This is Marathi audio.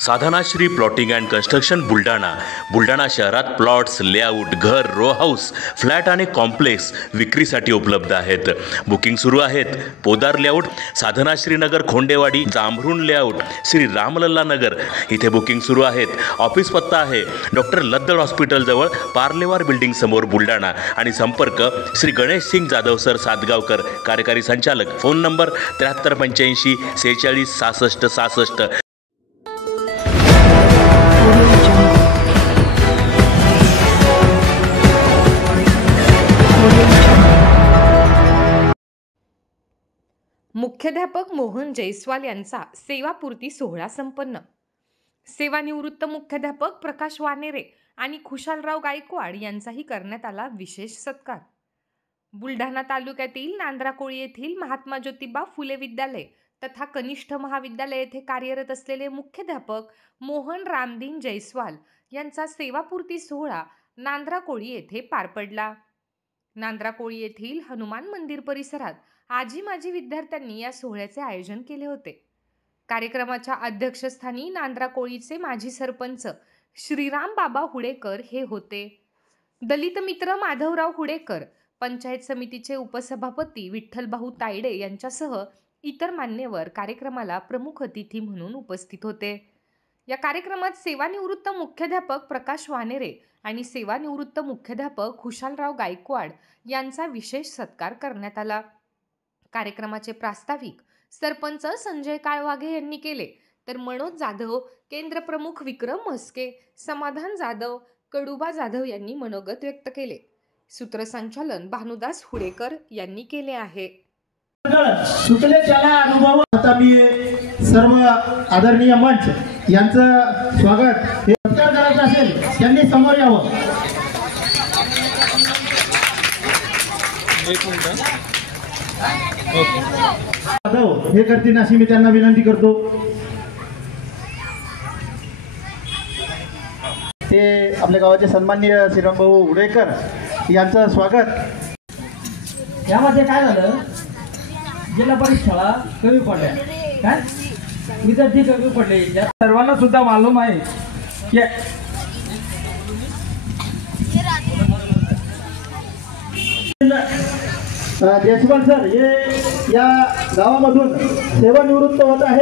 Sadhanashri plotting and construction Buldhana शहरात प्लॉट्स, लेआउट, घर, रो हाऊस, फ्लॅट आणि कॉम्प्लेक्स विक्रीसाठी उपलब्ध आहेत. बुकिंग सुरू आहेत. पोदार लेआउट, साधनाश्री नगर, खोंडेवाडी, जांभरुण लेआउट, श्री रामलल्ला नगर इथे बुकिंग सुरू आहेत. ऑफिस पत्ता आहे डॉक्टर लद्दड हॉस्पिटल जवळ, पार्लेवार बिल्डिंग समोर, बुलढाणा. आणि संपर्क श्री गणेश सिंग जाधव सर सातगावकर, कार्यकारी संचालक. Phone number 7385 46 66 66. मुख्याध्यापक मोहन जयस्वाल यांचा सेवापूर्ती सोहळा संपन्न. सेवानिवृत्त मुख्याध्यापक प्रकाश वानेरे आणि खुशालराव गायकवाड यांचाही करण्यात आला विशेष सत्कार. बुलढाणा तालुक्यातील नांद्राकोळी येथील महात्मा ज्योतिबा फुले विद्यालय तथा कनिष्ठ महाविद्यालय येथे कार्यरत असलेले मुख्याध्यापक मोहन रामदीन जयस्वाल यांचा सेवापूर्ती सोहळा नांद्राकोळी येथे पार पडला. नांद्राकोळी येथील हनुमान मंदिर परिसरात आजी माजी विद्यार्थ्यांनी या सोहळ्याचे आयोजन केले होते. कार्यक्रमाच्या अध्यक्षस्थानी नांद्राकोळीचे माजी सरपंच श्रीराम बाबा हुडेकर हे होते. दलित मित्र माधवराव हुडेकर, पंचायत समितीचे उपसभापती विठ्ठलभाऊ तायडे यांच्यासह इतर मान्यवर कार्यक्रमाला प्रमुख अतिथी म्हणून उपस्थित होते. या कार्यक्रमात सेवानिवृत्त मुख्याध्यापक प्रकाश वानेरे आणि सेवानिवृत्त मुख्याध्यापक खुशालराव गायकवाड यांचा विशेष सत्कार करण्यात आला. कार्यक्रमाचे प्रास्ताविक सरपंच संजय काळवाघे यांनी केले, तर मनोज जाधव, केंद्र प्रमुख विक्रम म्हस्के, समाधान जाधव, कडुबा जाधव यांनी मनोगत व्यक्त केले. सूत्रसंचालन भानुदास हुडेकर यांनी केले आहे. सुटले त्याला अनुभव. आता मी सर्व आदरणीय मंच यांचं स्वागत हे सत्कार करायचं असेल त्यांनी समोर यावं. हे करतील अशी मी त्यांना विनंती करतो. ते आपल्या गावाचे सन्माननीय श्रीरामभाऊ हुडेकर यांचं स्वागत. यामध्ये काय झालं, जिल्हा परिषद शाळा कमी पडल्या, काय विद्यार्थी कमी पडले. सर्वांना सुद्धा मालूम आहे की जयस्वाल सर हे या गावामधून सेवानिवृत्त होत आहे.